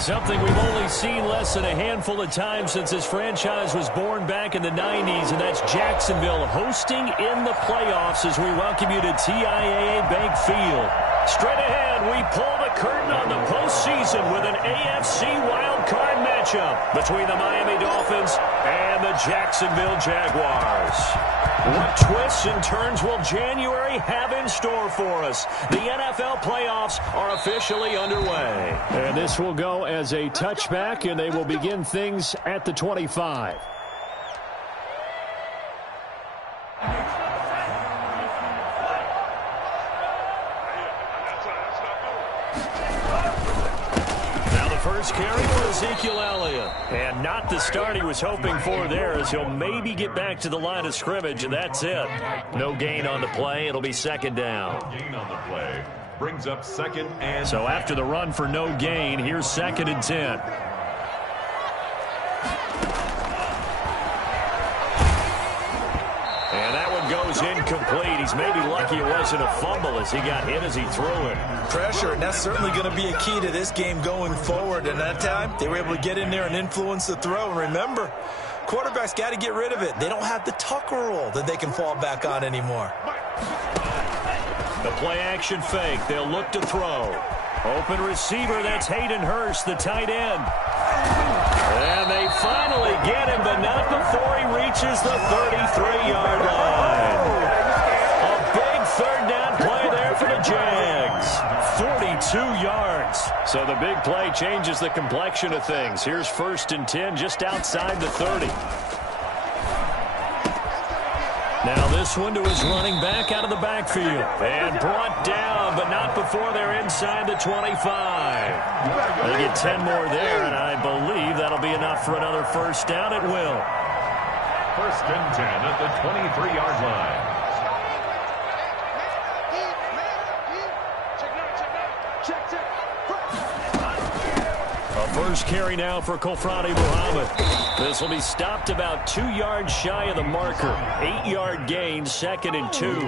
Something we've only seen less than a handful of times since this franchise was born back in the 90s, and that's Jacksonville hosting in the playoffs as we welcome you to TIAA Bank Field. Straight ahead, we pull the curtain on the postseason with an AFC wildcard matchup between the Miami Dolphins and the Jacksonville Jaguars. What twists and turns will January have in store for us? The NFL playoffs are officially underway. And this will go as a touchback, and they will begin things at the 25. First carry for Ezekiel Elliott. And not the start he was hoping for there, as he'll maybe get back to the line of scrimmage, and that's it. No gain on the play. It'll be second down. Gain on the play brings up second and... So after the run for no gain, here's 2nd and 10. Goes incomplete. He's maybe lucky it wasn't a fumble as he got hit as he threw it. Pressure, and that's certainly going to be a key to this game going forward. And that time, they were able to get in there and influence the throw. And remember, quarterbacks got to get rid of it. They don't have the Tucker rule that they can fall back on anymore. The play-action fake. They'll look to throw. Open receiver, that's Hayden Hurst, the tight end. And they finally get him, but not before he reaches the 33-yard line. A big third down play there for the Jags. 42 yards. So the big play changes the complexion of things. Here's 1st and 10 just outside the 30. Now this one to his running back out of the backfield. And brought down, but not before they're inside the 25. They get 10 more there, and I believe that'll be enough for another first down. It will. 1st and 10 at the 23-yard line. First carry now for Kofradi Muhammad. This will be stopped about 2 yards shy of the marker. 8-yard gain, 2nd and 2.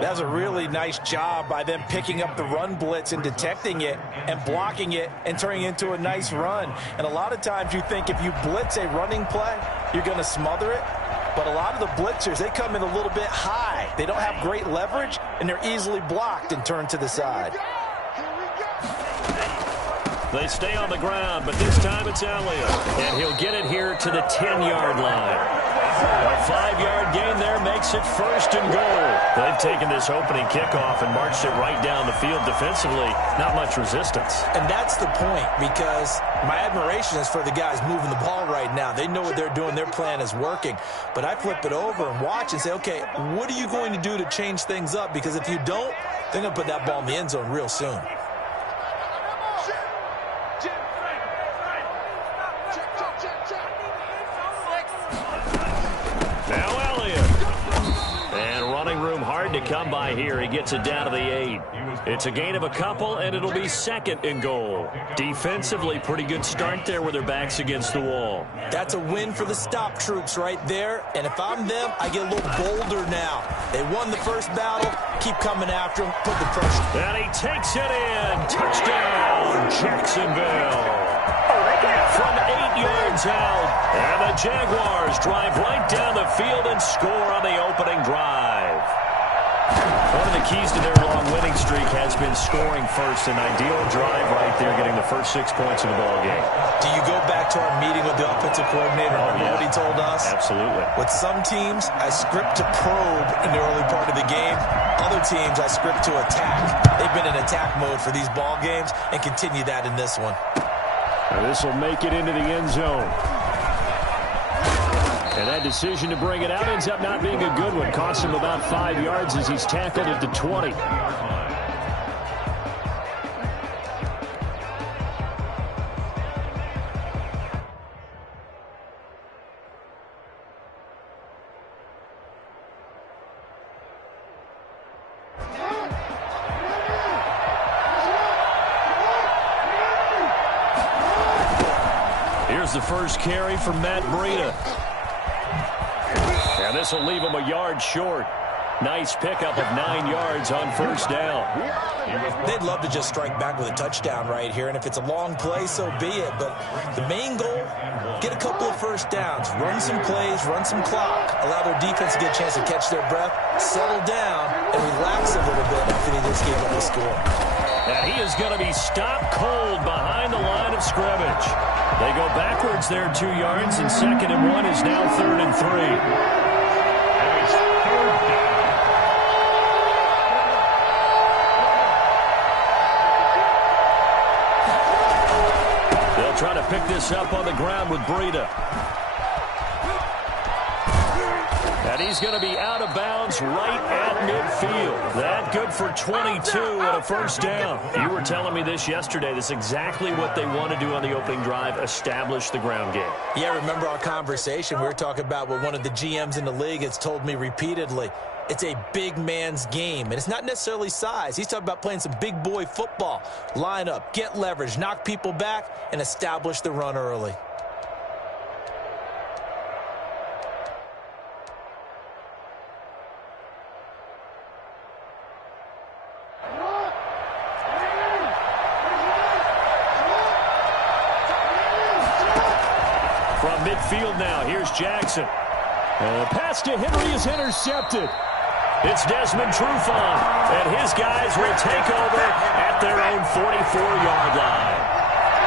That's a really nice job by them picking up the run blitz and detecting it and blocking it and turning it into a nice run. And a lot of times you think if you blitz a running play, you're going to smother it. But a lot of the blitzers, they come in a little bit high. They don't have great leverage, and they're easily blocked and turned to the side. They stay on the ground, but this time it's Elliott. And he'll get it here to the 10-yard line. A 5-yard gain there makes it 1st and goal. They've taken this opening kickoff and marched it right down the field defensively. Not much resistance. And that's the point, because my admiration is for the guys moving the ball right now. They know what they're doing. Their plan is working. But I flip it over and watch and say, okay, what are you going to do to change things up? Because if you don't, they're going to put that ball in the end zone real soon. To come by here. He gets it down to the 8. It's a gain of a couple, and it'll be 2nd and goal. Defensively, pretty good start there with their backs against the wall. That's a win for the stop troops right there. And if I'm them, I get a little bolder now. They won the first battle. Keep coming after them. Put the pressure. And he takes it in. Touchdown, Jacksonville. From 8 yards out. And the Jaguars drive right down the field and score on the opening drive. One of the keys to their long winning streak has been scoring first. An ideal drive right there, getting the first 6 points of the ball game. Do you go back to our meeting with the offensive coordinator? Remember what he told us? Absolutely. With some teams, I script to probe in the early part of the game. Other teams, I script to attack. They've been in attack mode for these ball games and continue that in this one. This will make it into the end zone. And that decision to bring it out ends up not being a good one. Costs him about 5 yards as he's tackled at the 20. Here's the first carry for Matt Breida. And this will leave him a yard short. Nice pickup of 9 yards on first down. They'd love to just strike back with a touchdown right here, and if it's a long play, so be it. But the main goal, get a couple of first downs, run some plays, run some clock, allow their defense to get a chance to catch their breath, settle down, and relax a little bit after they just gave up the score. And he is going to be stopped cold behind the line of scrimmage. They go backwards there 2 yards, and 2nd and 1 is now 3rd and 3. Trying to pick this up on the ground with Breida. And he's going to be out of bounds right at midfield. That good for 22 and a first down. You were telling me this yesterday. This is exactly what they want to do on the opening drive, establish the ground game. Yeah, remember our conversation. We were talking about what one of the GMs in the league has told me repeatedly. It's a big man's game, and it's not necessarily size. He's talking about playing some big boy football. Line up, get leverage, knock people back, and establish the run early. From midfield now, here's Jackson. The pass to Henry is intercepted. It's Desmond Trufant, and his guys will take over at their own 44-yard line.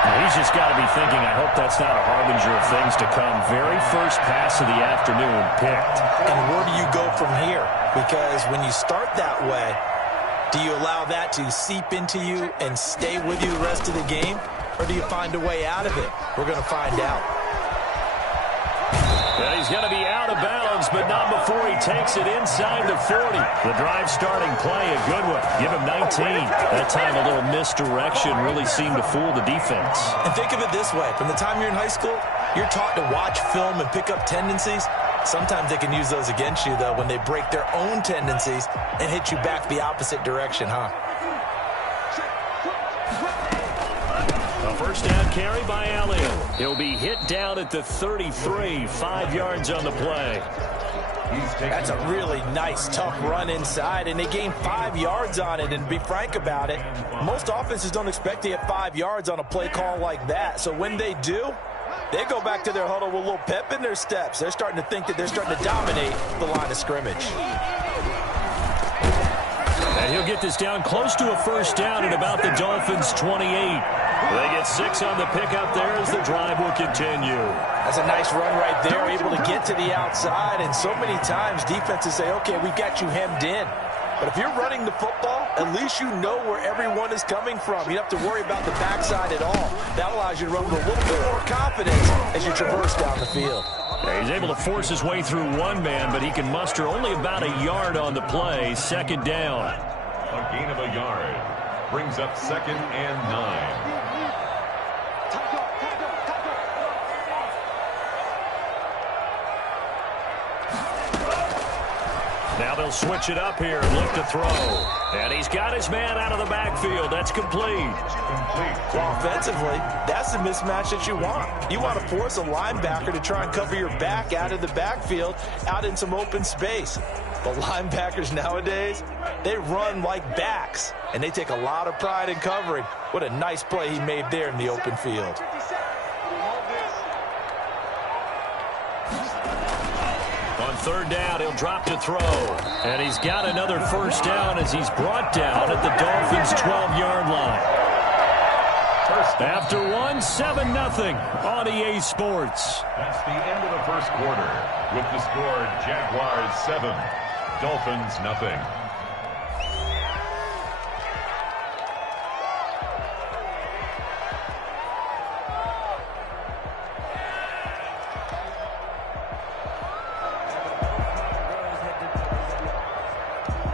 Now, he's just got to be thinking, I hope that's not a harbinger of things to come. Very first pass of the afternoon picked. And where do you go from here? Because when you start that way, do you allow that to seep into you and stay with you the rest of the game? Or do you find a way out of it? We're going to find out. Well, he's going to be out of bounds, but not before he takes it inside the 40. The drive starting play, a good one. Give him 19. That time a little misdirection really seemed to fool the defense. And think of it this way. From the time you're in high school, you're taught to watch film and pick up tendencies. Sometimes they can use those against you, though, when they break their own tendencies and hit you back the opposite direction, huh? A first down carry by Elliott. He'll be hit down at the 33, 5 yards on the play. That's a really nice, tough run inside, and they gain 5 yards on it. And to be frank about it, most offenses don't expect to get 5 yards on a play call like that. So when they do, they go back to their huddle with a little pep in their steps. They're starting to think that they're starting to dominate the line of scrimmage. And he'll get this down close to a first down at about the Dolphins' 28. They get 6 on the pickup there as the drive will continue. That's a nice run right there, able to get to the outside. And so many times defenses say, okay, we've got you hemmed in. But if you're running the football, at least you know where everyone is coming from. You don't have to worry about the backside at all. That allows you to run with a little bit more confidence as you traverse down the field. Yeah, he's able to force his way through one man, but he can muster only about a yard on the play. 2nd down. A gain of a yard brings up 2nd and 9. Now they'll switch it up here and look to throw. And he's got his man out of the backfield. That's complete. Well, offensively, that's the mismatch that you want. You want to force a linebacker to try and cover your back out of the backfield, out in some open space. The linebackers nowadays, they run like backs, and they take a lot of pride in covering. What a nice play he made there in the open field. On 3rd down, he'll drop to throw. And he's got another first down as he's brought down at the Dolphins' 12-yard line. After 1, 7-0 on EA Sports. That's the end of the first quarter. With the score, Jaguars 7, Dolphins 0.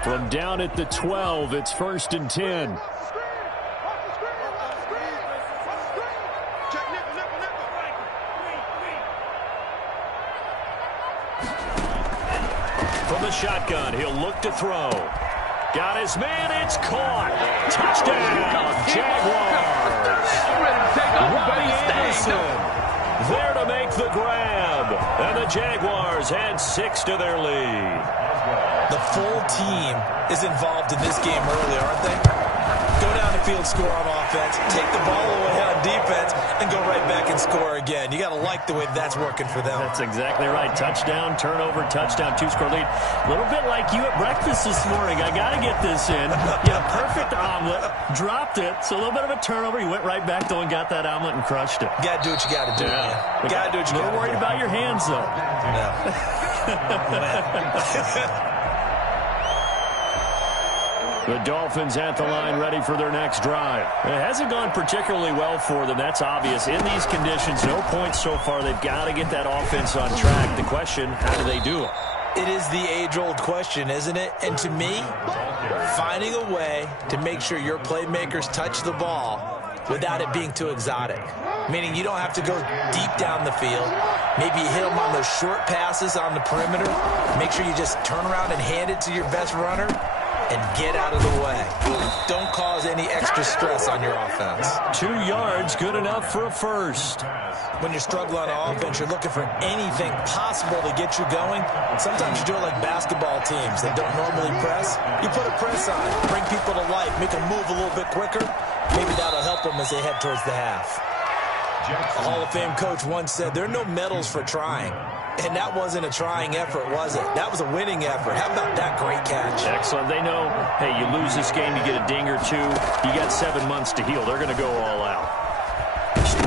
From down at the 12, it's 1st and 10. From the shotgun, he'll look to throw. Got his man, it's caught. Touchdown, Jaguars. Robbie Anderson there to make the grab. And the Jaguars add 6 to their lead. The full team is involved in this game early, aren't they? Go down the field, score on offense, take the ball away on defense, and go right back and score again. You got to like the way that's working for them. That's exactly right. Touchdown, turnover, touchdown, 2-score lead. A little bit like you at breakfast this morning. I got to get this in. Yeah, perfect omelet. Dropped it. So a little bit of a turnover. You went right back, though, and got that omelet and crushed it. You got to do what you got to do, man. You got to do what you got to do. Don't worry about your hands, though. No. The Dolphins at the line, ready for their next drive. It hasn't gone particularly well for them. That's obvious. In these conditions, no points so far. They've got to get that offense on track. The question, how do they do it? It is the age-old question, isn't it? And to me, finding a way to make sure your playmakers touch the ball without it being too exotic. Meaning you don't have to go deep down the field. Maybe you hit them on those short passes on the perimeter. Make sure you just turn around and hand it to your best runner and get out of the way. Don't cause any extra stress on your offense. 2 yards, good enough for a first. When you're struggling on offense, you're looking for anything possible to get you going. Sometimes you do it like basketball teams that don't normally press. You put a press on it, bring people to life, make them move a little bit quicker. Maybe that'll help them as they head towards the half. A Hall of Fame coach once said, there are no medals for trying. And that wasn't a trying effort, was it? That was a winning effort. How about that great catch? Excellent. They know, hey, you lose this game, you get a ding or two. You got 7 months to heal. They're going to go all out.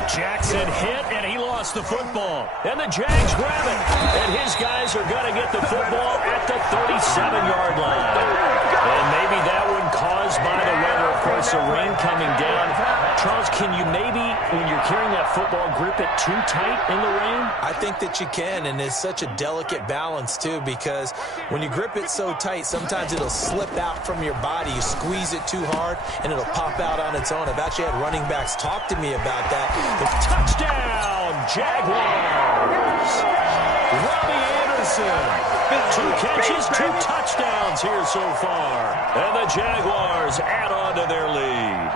Jackson hit, and he lost the football. And the Jags grab it. And his guys are going to get the football at the 37-yard line. And maybe that one caused by the weather, of course, the rain coming down. Charles, can you maybe, when you're carrying that football, grip it too tight in the rain? I think that you can, and it's such a delicate balance, too, because when you grip it so tight, sometimes it'll slip out from your body. You squeeze it too hard, and it'll pop out on its own. I've actually had running backs talk to me about that. Touchdown, Jaguars! Robbie Anderson. 2 catches, 2 touchdowns here so far. And the Jaguars add on to their lead.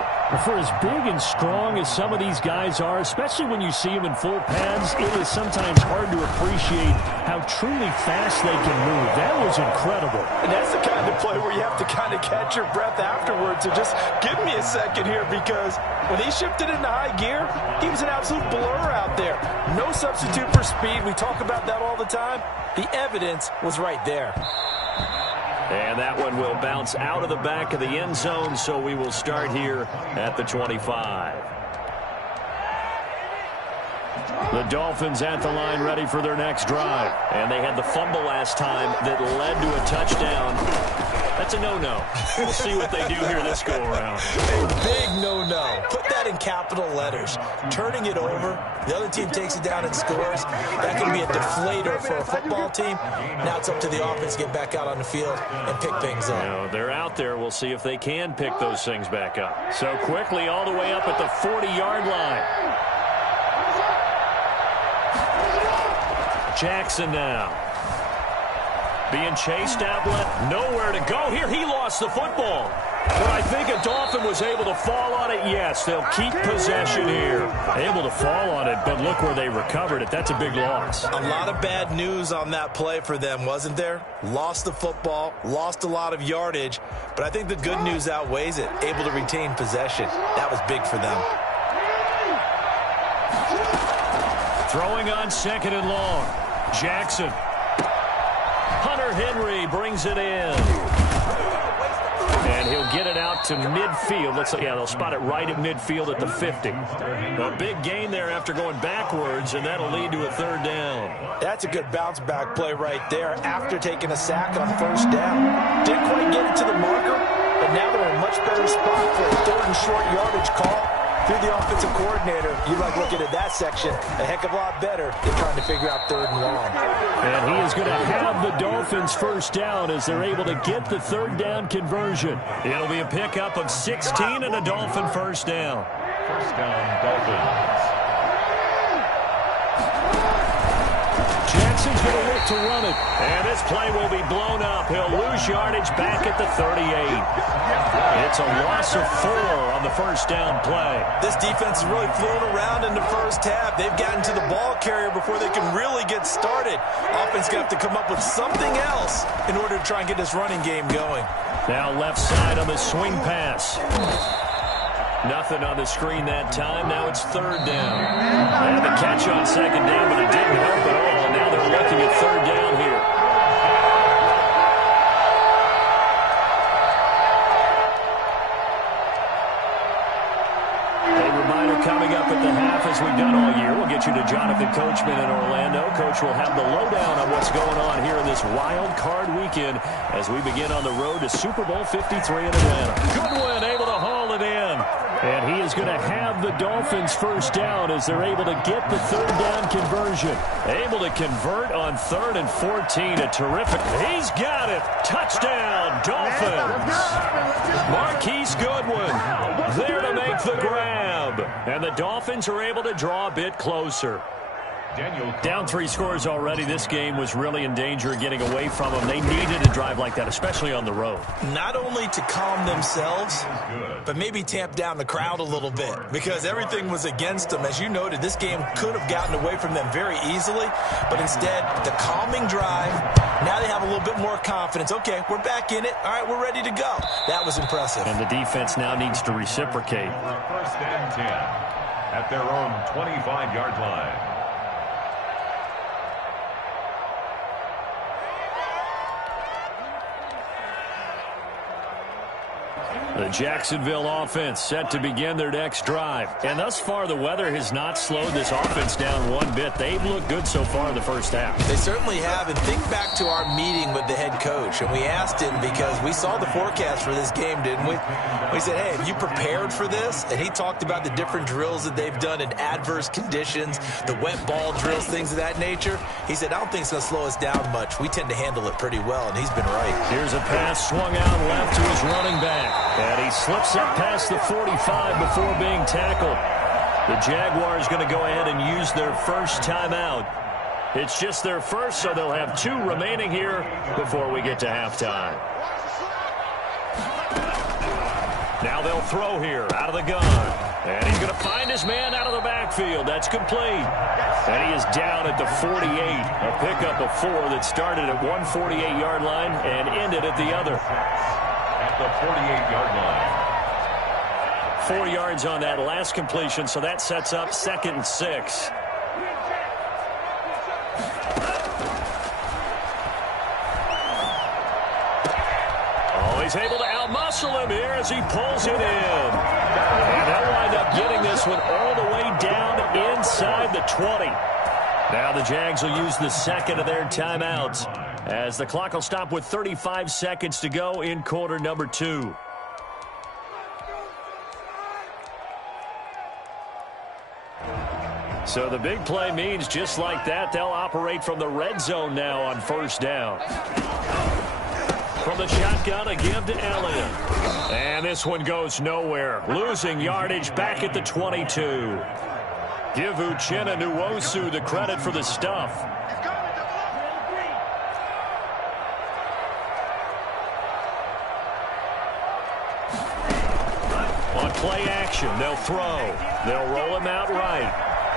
For as big and strong as some of these guys are, especially when you see them in full pads, it is sometimes hard to appreciate how truly fast they can move. That was incredible. And that's the kind of play where you have to kind of catch your breath afterwards. So just give me a second here, because when he shifted into high gear, he was an absolute blur out there. No substitute for speed. We talk about that all the time. The evidence was right there. And that one will bounce out of the back of the end zone, so we will start here at the 25. The Dolphins at the line, ready for their next drive. And they had the fumble last time that led to a touchdown. That's a no-no. We'll see what they do here this go-around. A big no-no. Put that in capital letters. Turning it over, the other team takes it down and scores. That can be a deflator for a football team. Now it's up to the offense to get back out on the field and pick things up. You know, they're out there. We'll see if they can pick those things back up. So quickly all the way up at the 40-yard line. Jackson now. Being chased out, nowhere to go. Here, he lost the football. But I think a Dolphin was able to fall on it. Yes, they'll keep possession here. Able to fall on it, but look where they recovered it. That's a big loss. A lot of bad news on that play for them, wasn't there? Lost the football, lost a lot of yardage, but I think the good news outweighs it. Able to retain possession. That was big for them. Throwing on 2nd and long. Jackson. Hunter Henry brings it in. And he'll get it out to midfield. They'll spot it right at midfield at the 50. A big gain there after going backwards, and that'll lead to a 3rd down. That's a good bounce-back play right there after taking a sack on 1st down. Didn't quite get it to the marker, but now they're in a much better spot for a 3rd and short yardage call. If you're the offensive coordinator, you like looking at that section a heck of a lot better than trying to figure out 3rd and long. And he is going to have the Dolphins 1st down as they're able to get the 3rd down conversion. It'll be a pickup of 16 and a Dolphin 1st down. 1st down, Dolphins. Jackson's going to look to run it. And this play will be blown up. He'll lose yardage back at the 38. It's a loss of 4 on the first down play. This defense is really flew around in the first half. They've gotten to the ball carrier before they can really get started. Offense going to have to come up with something else in order to try and get this running game going. Now left side on the swing pass. Nothing on the screen that time. Now it's third down. They had the catch on second down, but it didn't help at all. And now they're looking at third down here. Coming up at the half, as we've done all year, we'll get you to Jonathan Coachman in Orlando. Coach will have the lowdown on what's going on here in this wild card weekend as we begin on the road to Super Bowl 53 in Atlanta. Goodwin able to haul it in. And he is going to have the Dolphins first down as they're able to get the third down conversion. Able to convert on 3rd and 14. A terrific. He's got it. Touchdown, Dolphins. Marquise Goodwin there to make the grab. And the Dolphins are able to draw a bit closer. Down 3 scores already. This game was really in danger of getting away from them. They needed a drive like that, especially on the road. Not only to calm themselves, but maybe tamp down the crowd a little bit because everything was against them. As you noted, this game could have gotten away from them very easily, but instead, the calming drive, now they have a little bit more confidence. Okay, we're back in it. All right, we're ready to go. That was impressive. And the defense now needs to reciprocate. First and 10 at their own 25-yard line. The Jacksonville offense set to begin their next drive. And thus far, the weather has not slowed this offense down one bit. They've looked good so far in the first half. They certainly have. And think back to our meeting with the head coach. And we asked him because we saw the forecast for this game, didn't we? We said, hey, have you prepared for this? And he talked about the different drills that they've done in adverse conditions, the wet ball drills, things of that nature. He said, I don't think it's going to slow us down much. We tend to handle it pretty well, and he's been right. Here's a pass swung out left to his running back. And he slips up past the 45 before being tackled. The Jaguars going to go ahead and use their first timeout. It's just their first, so they'll have 2 remaining here before we get to halftime. Now they'll throw here out of the gun. And he's going to find his man out of the backfield. That's complete. And he is down at the 48. A pickup of 4 that started at 148-yard line and ended at the other. At the 48-yard line. 4 yards on that last completion, so that sets up 2nd and 6. Oh, he's able to outmuscle him here as he pulls it in. And they'll wind up getting this one all the way down inside the 20. Now the Jags will use the second of their timeouts as the clock will stop with 35 seconds to go in quarter number 2. So the big play means just like that, they'll operate from the red zone now on first down. From the shotgun, a give to Elliott. And this one goes nowhere. Losing yardage back at the 22. Give Uchenna Nwosu the credit for the stuff. On play action, they'll throw. They'll roll him out right.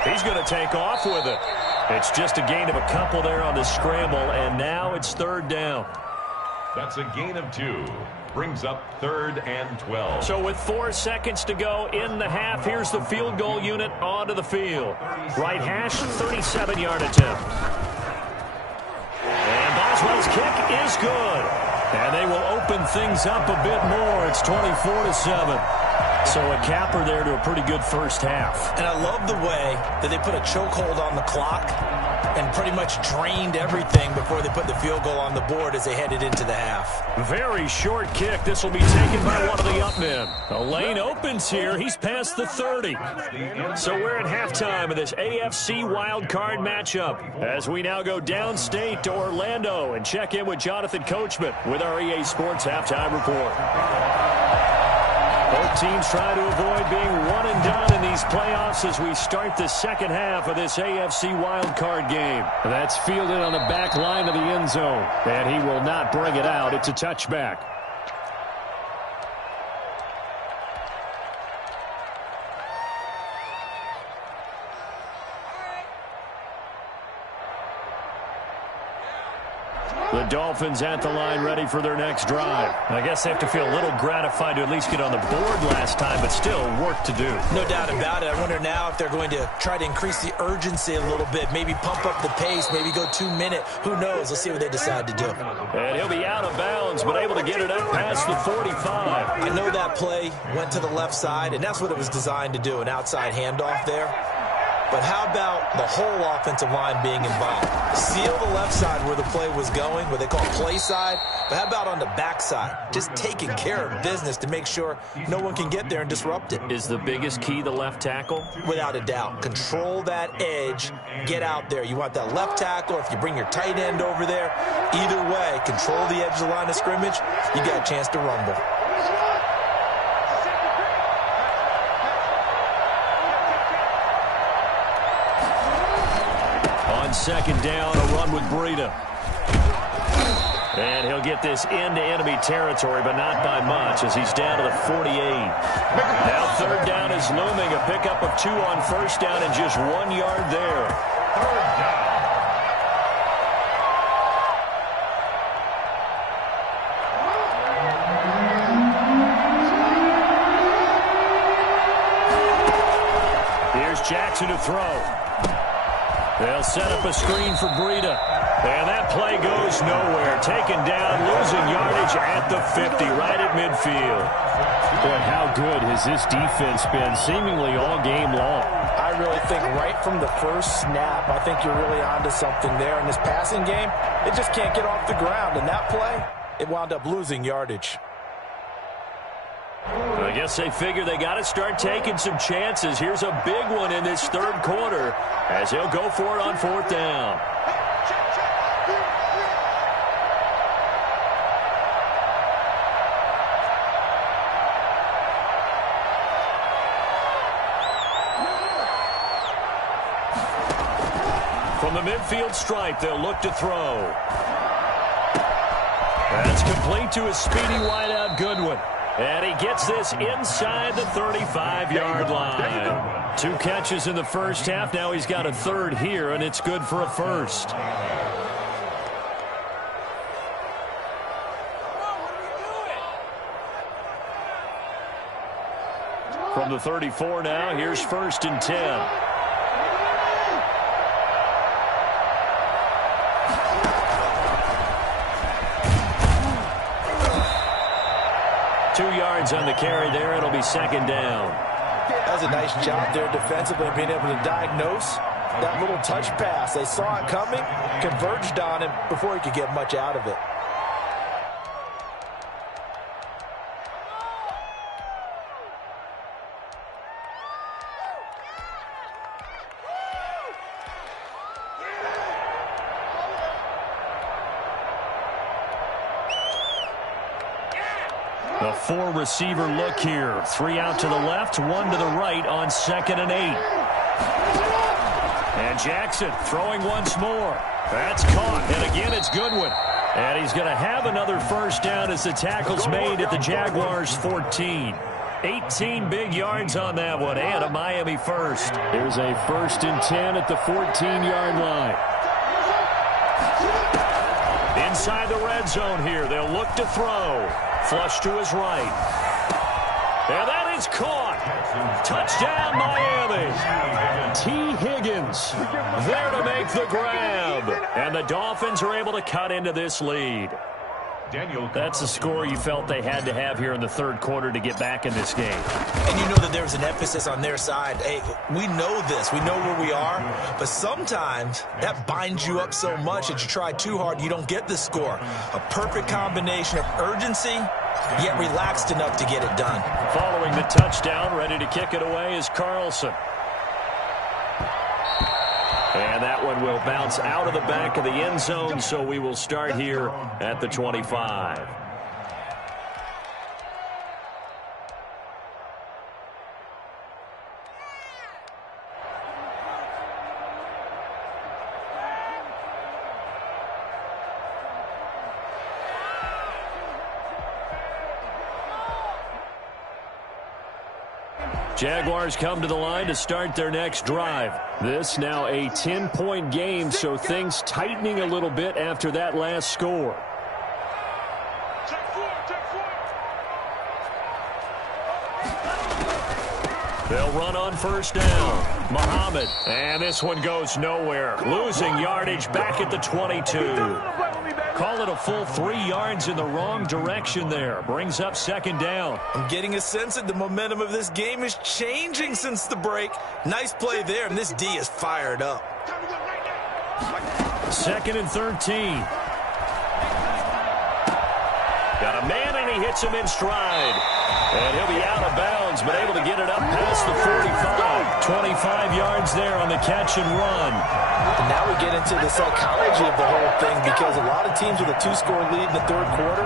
He's going to take off with it. It's just a gain of a couple there on the scramble, and now it's third down. That's a gain of 2. Brings up 3rd and 12. So with 4 seconds to go in the half, here's the field goal unit onto the field. Right hash, 37-yard attempt. And Boswell's kick is good. And they will open things up a bit more. It's 24-7. So a capper there to a pretty good first half. And I love the way that they put a chokehold on the clock and pretty much drained everything before they put the field goal on the board as they headed into the half. Very short kick. This will be taken by one of the up men. A lane opens here. He's past the 30. So we're at halftime of this AFC wildcard matchup as we now go downstate to Orlando and check in with Jonathan Coachman with our EA Sports Halftime Report. Both teams try to avoid being one and done in these playoffs as we start the second half of this AFC wildcard game. That's fielded on the back line of the end zone, and he will not bring it out. It's a touchback. The Dolphins at the line ready for their next drive. I guess they have to feel a little gratified to at least get on the board last time, but still work to do. No doubt about it. I wonder now if they're going to try to increase the urgency a little bit, maybe pump up the pace, maybe go 2-minute. Who knows? Let's see what they decide to do. And he'll be out of bounds, but able to get it up past the 45. I know that play went to the left side, and that's what it was designed to do, an outside handoff there. But how about the whole offensive line being involved? Seal the left side where the play was going, what they call play side. But how about on the back side? Just taking care of business to make sure no one can get there and disrupt it. Is the biggest key the left tackle? Without a doubt. Control that edge. Get out there. You want that left tackle. If you bring your tight end over there, either way, control the edge of the line of scrimmage, you got a chance to rumble. Second down, a run with Breida. And he'll get this into enemy territory, but not by much as he's down to the 48. Now third down is looming, a pickup of 2 on first down and just 1 yard there. Third down. Here's Jackson to throw. They'll set up a screen for Breida. And that play goes nowhere. Taken down, losing yardage at the 50, right at midfield. Boy, how good has this defense been seemingly all game long? I really think right from the first snap, I think you're really onto something there. In this passing game, it just can't get off the ground. And that play, it wound up losing yardage. I guess they figure they got to start taking some chances. Here's a big one in this third quarter as he'll go for it on fourth down. From the midfield stripe, they'll look to throw. That's complete to a speedy wideout Goodwin. And he gets this inside the 35-yard line. 2 catches in the first half. Now he's got a third here, and it's good for a first. From the 34 now, here's 1st and 10. 2 yards on the carry there. It'll be second down. That was a nice job there defensively, being able to diagnose that little touch pass. They saw it coming, converged on him before he could get much out of it. The 4-receiver look here. 3 out to the left, 1 to the right on 2nd and 8. And Jackson throwing once more. That's caught, and again it's Goodwin. And he's going to have another first down as the tackle's made at the Jaguars' 14. 18 big yards on that one, and a Miami first. Here's a 1st and 10 at the 14-yard line. Inside the red zone here, they'll look to throw. Flush to his right. And that is caught. Touchdown, Miami. T. Higgins there to make the grab. And the Dolphins are able to cut into this lead. That's the score you felt they had to have here in the third quarter to get back in this game. And you know that there's an emphasis on their side. Hey, we know this. We know where we are. But sometimes that binds you up so much that you try too hard, you don't get the score. A perfect combination of urgency, yet relaxed enough to get it done. Following the touchdown, ready to kick it away is Carlson. And that one will bounce out of the back of the end zone, so we will start here at the 25. Jaguars come to the line to start their next drive. This now a 10-point game, so things tightening a little bit after that last score. They'll run on first down. Muhammad. And this one goes nowhere. Losing yardage back at the 22. Call it a full 3 yards in the wrong direction there. Brings up second down. I'm getting a sense that the momentum of this game is changing since the break. Nice play there, and this D is fired up. 2nd and 13. Got a man, and he hits him in stride. And he'll be out of bounds, but able to get it up past the 45. 25 yards there on the catch and run. And now we get into the psychology of the whole thing, because a lot of teams with a 2-score lead in the third quarter,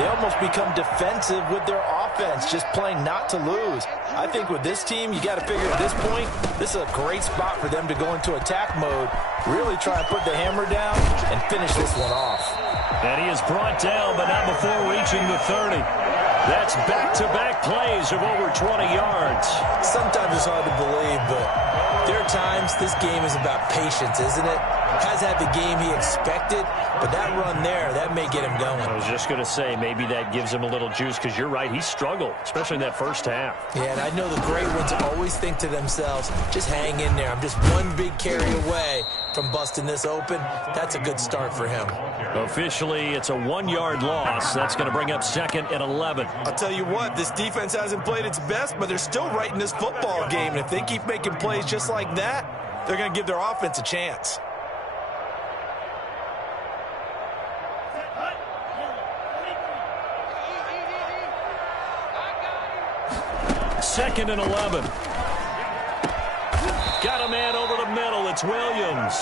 they almost become defensive with their offense, just playing not to lose. I think with this team, you got to figure at this point, this is a great spot for them to go into attack mode, really try and put the hammer down and finish this one off. And he is brought down, but not before reaching the 30. That's back-to-back plays of over 20 yards. Sometimes it's hard to believe, but there are times this game is about patience, isn't it? Has had the game he expected, but that run there, that may get him going. I was just going to say, maybe that gives him a little juice, because you're right, he struggled, especially in that first half. Yeah, and I know the great ones always think to themselves, just hang in there. I'm just one big carry away from busting this open. That's a good start for him. Officially, it's a 1-yard loss. That's going to bring up 2nd and 11. I'll tell you what, this defense hasn't played its best, but they're still right in this football game. And if they keep making plays just like that, they're going to give their offense a chance. Second and 11. Got a man over the middle. It's Williams.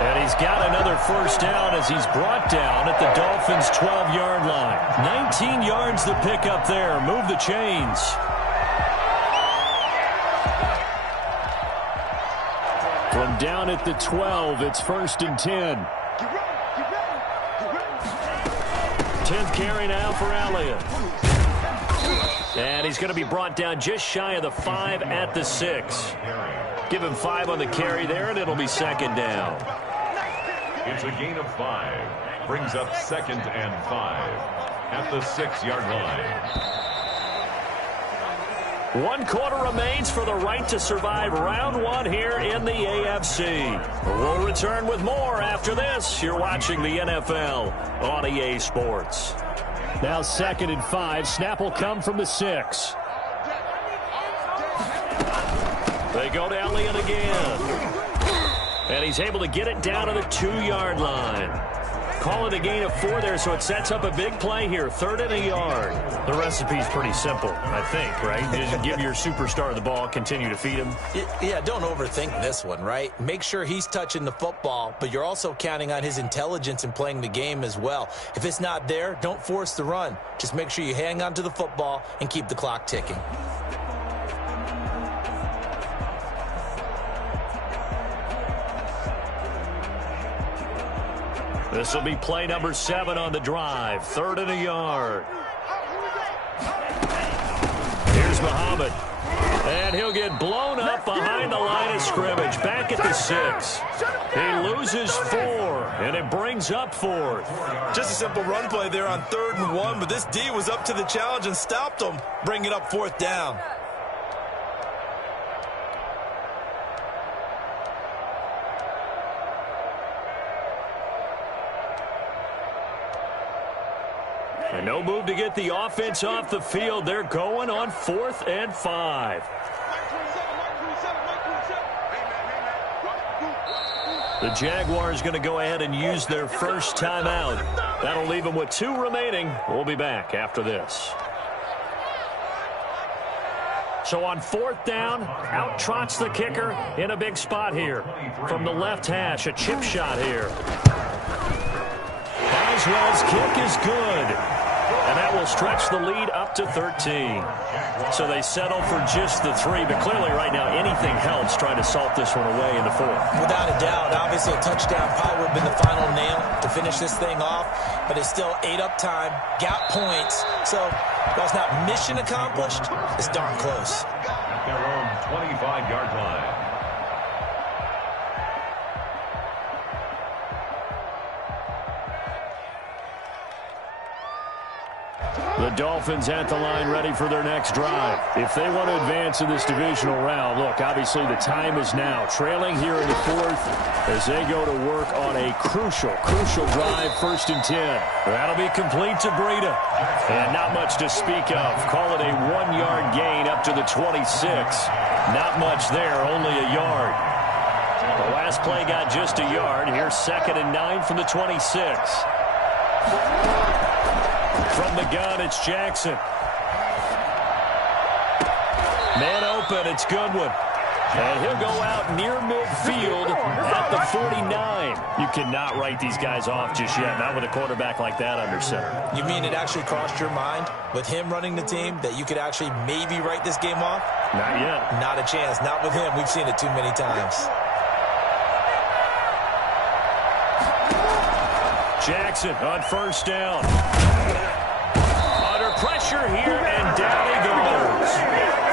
And he's got another first down as he's brought down at the Dolphins' 12-yard line. 19 yards to pick up there. Move the chains. From down at the 12, it's 1st and 10. 10th carry now for Elliott. And he's going to be brought down just shy of the 5 at the 6. Give him 5 on the carry there, and it'll be 2nd down. It's a gain of 5. Brings up 2nd and 5 at the 6-yard line. 1 quarter remains for the right to survive round 1 here in the AFC. We'll return with more after this. You're watching the NFL on EA Sports. Now 2nd and 5. Snap will come from the 6. They go to Elliott again. And he's able to get it down to the 2-yard line. Call it a gain of 4 there, so it sets up a big play here. 3rd and a yard. The recipe's pretty simple, I think, right? Just give your superstar the ball, continue to feed him. Yeah, don't overthink this one, right? Make sure he's touching the football, but you're also counting on his intelligence in playing the game as well. If it's not there, don't force the run. Just make sure you hang on to the football and keep the clock ticking. This will be play number 7 on the drive. 3rd and a yard. Here's Muhammad. And he'll get blown up behind the line of scrimmage. Back at the 6. He loses 4, and it brings up 4th. Just a simple run play there on 3rd and 1, but this D was up to the challenge and stopped him, bringing up 4th down. And no move to get the offense off the field. They're going on 4th and 5. The Jaguars going to go ahead and use their first timeout. That'll leave them with 2 remaining. We'll be back after this. So on 4th down, out trots the kicker in a big spot here. From the left hash, a chip shot here. Boswell's kick is good. And that will stretch the lead up to 13. So they settle for just the 3, but clearly right now anything helps trying to salt this one away in the 4th. Without a doubt, obviously a touchdown probably would have been the final nail to finish this thing off, but it's still 8 up time, got points, so while it's not mission accomplished, it's darn close. At their own 25-yard line. The Dolphins at the line ready for their next drive. If they want to advance in this divisional round, look, obviously the time is now. Trailing here in the 4th as they go to work on a crucial drive, 1st and 10. That'll be complete to Breida. And not much to speak of. Call it a 1-yard gain up to the 26. Not much there, only a yard. The last play got just a yard. Here's 2nd and 9 from the 26. From the gun, it's Jackson. Man open, it's Goodwin. And he'll go out near midfield at the 49. You cannot write these guys off just yet, not with a quarterback like that under center. You mean it actually crossed your mind with him running the team that you could actually maybe write this game off? Not yet. Not a chance. Not with him. We've seen it too many times. Jackson on 1st down. Under pressure here, and down he goes.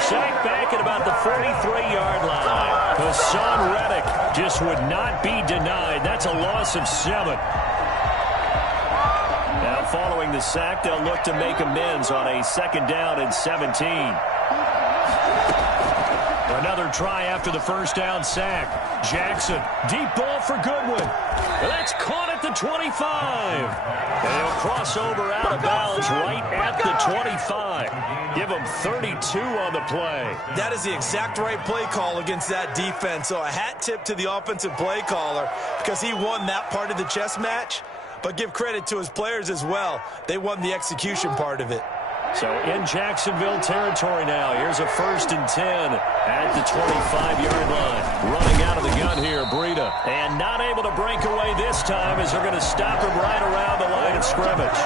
Sacked back at about the 43-yard line. Hassan Reddick just would not be denied. That's a loss of 7. Now following the sack, they'll look to make amends on a 2nd down and 17. Another try after the 1st down sack. Jackson, deep ball for Goodwin. That's caught at the 25. And he'll cross over out of bounds right at the 25. Give him 32 on the play. That is the exact right play call against that defense. So a hat tip to the offensive play caller because he won that part of the chess match. But give credit to his players as well. They won the execution part of it. So in Jacksonville territory now. Here's a 1st and 10 at the 25-yard line. Running out of the gun here, Breida. And not able to break away this time as they're going to stop him right around the line of scrimmage.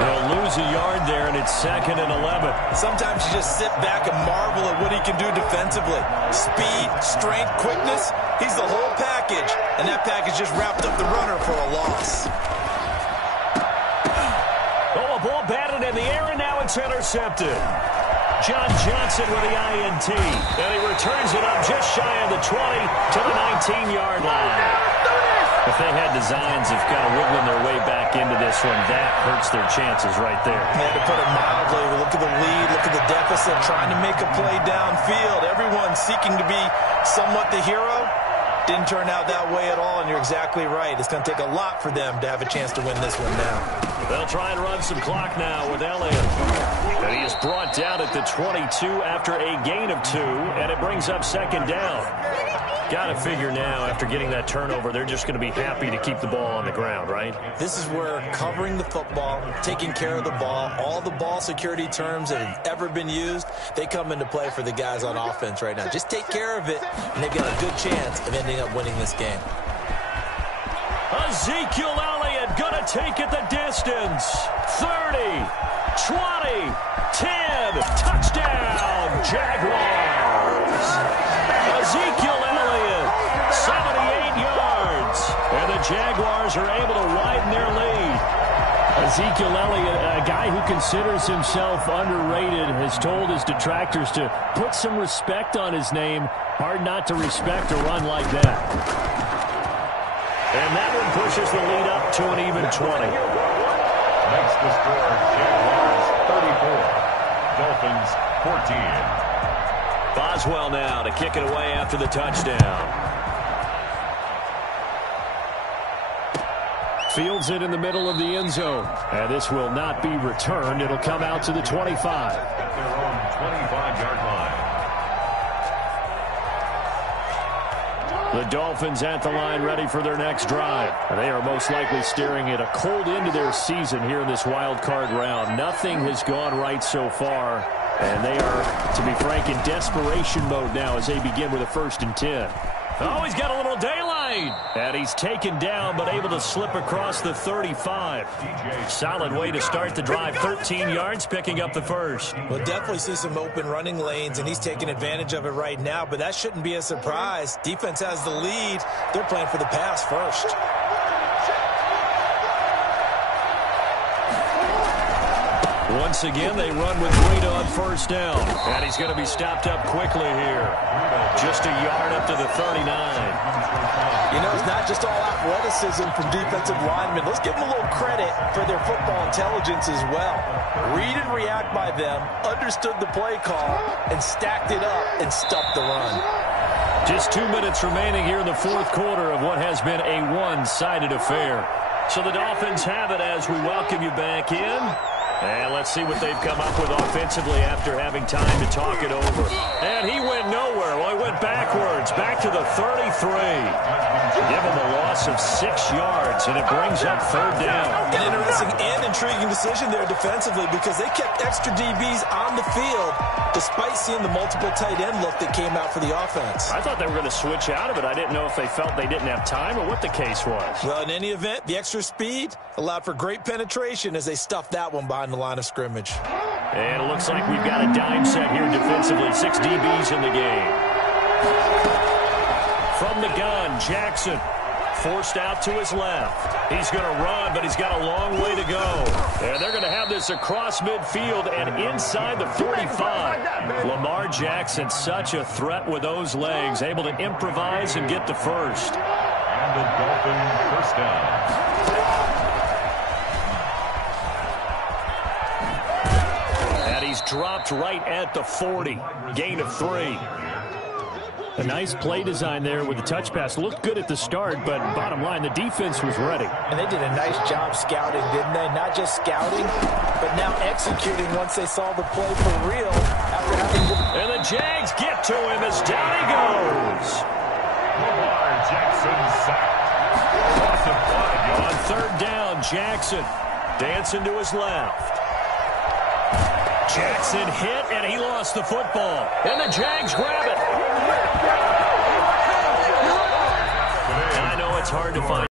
They'll lose a yard there, and it's 2nd and 11. Sometimes you just sit back and marvel at what he can do defensively. Speed, strength, quickness. He's the whole package. And that package just wrapped up the runner for a loss. Oh, a ball batted in the air, and now it's intercepted. John Johnson with the INT. And he returns it up just shy of the 20 to the 19-yard line. If they had designs of kind of wiggling their way back into this one, that hurts their chances right there. Yeah, to put it mildly, look at the lead, look at the deficit, trying to make a play downfield. Everyone seeking to be somewhat the hero. Didn't turn out that way at all, and you're exactly right. It's going to take a lot for them to have a chance to win this one now. They'll try and run some clock now with Elliott. And he is brought down at the 22 after a gain of 2, and it brings up 2nd down. Got to figure now, after getting that turnover, they're just going to be happy to keep the ball on the ground, right? This is where covering the football, taking care of the ball, all the ball security terms that have ever been used, they come into play for the guys on offense right now. Just take care of it, and they've got a good chance of ending up winning this game. Ezekiel Elliott going to take it the distance. 30, 20, 10, touchdown, Jaguars. Ezekiel Elliott, 78 yards. And the Jaguars are able to widen their lead. Ezekiel Elliott, a guy who considers himself underrated, has told his detractors to put some respect on his name. Hard not to respect a run like that. And that one pushes the lead up to an even 20. Makes the score Jaguars 34, Dolphins 14. Boswell now to kick it away after the touchdown. Fields it in the middle of the end zone. And this will not be returned. It'll come out to the 25. At their own 25-yard line. The Dolphins at the line ready for their next drive. And they are most likely staring at a cold end to their season here in this wild card round. Nothing has gone right so far. And they are, to be frank, in desperation mode now as they begin with a 1st and 10. Oh, he's got a little daylight. And he's taken down, but able to slip across the 35. Solid way to start the drive. 13 yards, picking up the first. We'll definitely see some open running lanes, and he's taking advantage of it right now, but that shouldn't be a surprise. Defense has the lead. They're playing for the pass first. Once again, they run with Guida on first down. And he's going to be stopped up quickly here. Just a yard up to the 39. You know, it's not just all athleticism from defensive linemen. Let's give them a little credit for their football intelligence as well. Read and react by them, understood the play call, and stacked it up and stuffed the run. Just 2 minutes remaining here in the fourth quarter of what has been a one-sided affair. So the Dolphins have it as we welcome you back in. And let's see what they've come up with offensively after having time to talk it over. And he went nowhere. Well, he went backwards, back to the 33. Give him a loss of 6 yards, and it brings up third down. An interesting and intriguing decision there defensively because they kept extra DBs on the field despite seeing the multiple tight end look that came out for the offense. I thought they were going to switch out of it. I didn't know if they felt they didn't have time or what the case was. Well, in any event, the extra speed allowed for great penetration as they stuffed that one behind the line of scrimmage. And it looks like we've got a dime set here defensively. 6 DBs in the game. From the gun, Jackson forced out to his left. He's going to run, but he's got a long way to go. And they're going to have this across midfield and inside the 45. Lamar Jackson, such a threat with those legs, able to improvise and get the first. And the Dolphin first down. He's dropped right at the 40. Gain of 3. A nice play design there with the touch pass. Looked good at the start, but bottom line, the defense was ready. And they did a nice job scouting, didn't they? Not just scouting, but now executing once they saw the play for real. After having and the Jags get to him as down he goes. Lamar Jackson sacked. Loss of 5 yards. On third down, Jackson dancing to his left. Jackson hit, and he lost the football. And the Jags grab it. And I know it's hard to find